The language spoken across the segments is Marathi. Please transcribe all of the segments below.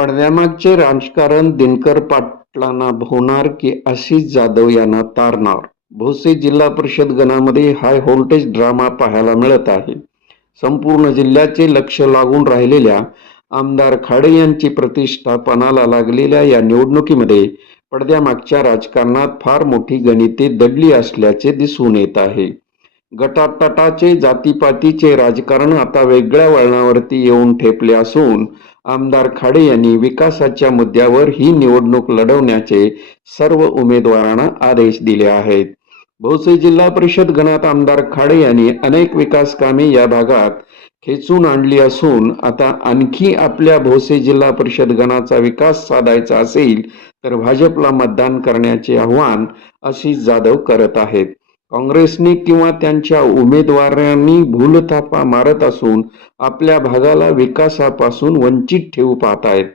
पडद्यामागचे राजकारण दिनकर पाटलांना भोवणार की आशिष जाधव यांना तारणार? भोसे जिल्हा परिषद गणामध्ये हाय व्होल्टेज ड्रामा पाहायला मिळत आहे. संपूर्ण जिल्ह्याचे लक्ष लागून राहिलेल्या आमदार खाडे यांची प्रतिष्ठापनाला लागलेल्या या निवडणुकीमध्ये पडद्यामागच्या राजकारणात फार मोठी गणिते दडली असल्याचे दिसून येत आहे. गटातटाचे जातीपातीचे राजकारण आता वेगळ्या वळणावरती येऊन ठेपले असून आमदार खाडे यांनी विकासाच्या मुद्द्यावर ही निवडणूक लढवण्याचे सर्व उमेदवारांना आदेश दिले आहेत. भोसे जिल्हा परिषद गणात आमदार खाडे यांनी अनेक विकास कामे या भागात खेचून आणली असून आता आणखी आपल्या भोसे जिल्हा परिषद गणाचा विकास साधायचा असेल तर भाजपला मतदान करण्याचे आव्हान अशी जाधव करत आहेत. काँग्रेसने किंवा त्यांच्या उमेदवारांनी भूलथापा मारत असून आपल्या भागाला विकासापासून वंचित ठेवू पाहत आहेत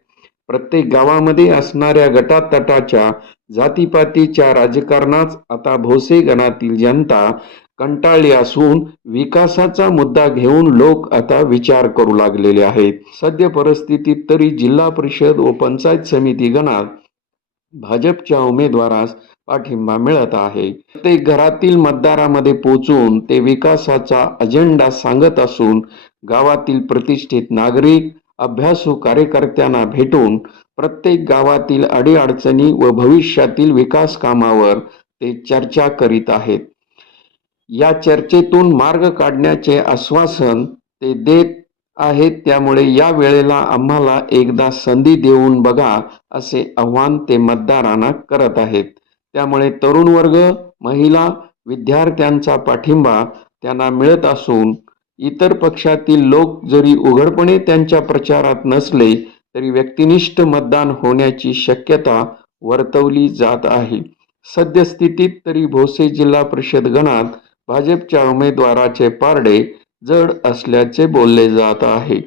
प्रत्येक गावामध्ये असणाऱ्या गटातटाच्या जातीपातीच्या राजकारणात आता भोसे गणातील जनता कंटाळली असून विकासाचा मुद्दा घेऊन लोक आता विचार करू लागलेले आहेत. सद्य परिस्थितीत तरी जिल्हा परिषद व पंचायत समिती गणात भाजपच्या उमेदवारास पाठिंबा मिळत आहे. प्रत्येक घरातील मतदारामध्ये पोचून ते विकासाचा अजेंडा सांगत असून गावातील प्रतिष्ठित नागरिक अभ्यासू कार्यकर्त्यांना भेटून प्रत्येक गावातील अडीअडचणी व भविष्यातील विकास कामावर ते चर्चा करीत आहेत. या चर्चेतून मार्ग काढण्याचे आश्वासन ते देत आहेत त्यामुळे या वेळेला आम्हाला एकदा संधी देऊन बघा असे आव्हान ते मतदारांना करत आहेत. त्यामुळे तरुण वर्ग महिला विद्यार्थ्यांचा पाठिंबा त्यांना मिळत असून इतर पक्षातील लोक जरी उघडपणे त्यांच्या प्रचारात नसले तरी व्यक्तिनिष्ठ मतदान होण्याची शक्यता वर्तवली जात आहे. सद्यस्थितीत तरी भोसे जिल्हा परिषद गणात भाजपच्या उमेदवाराचे पारडे जड असल्याचे बोलले जात आहे.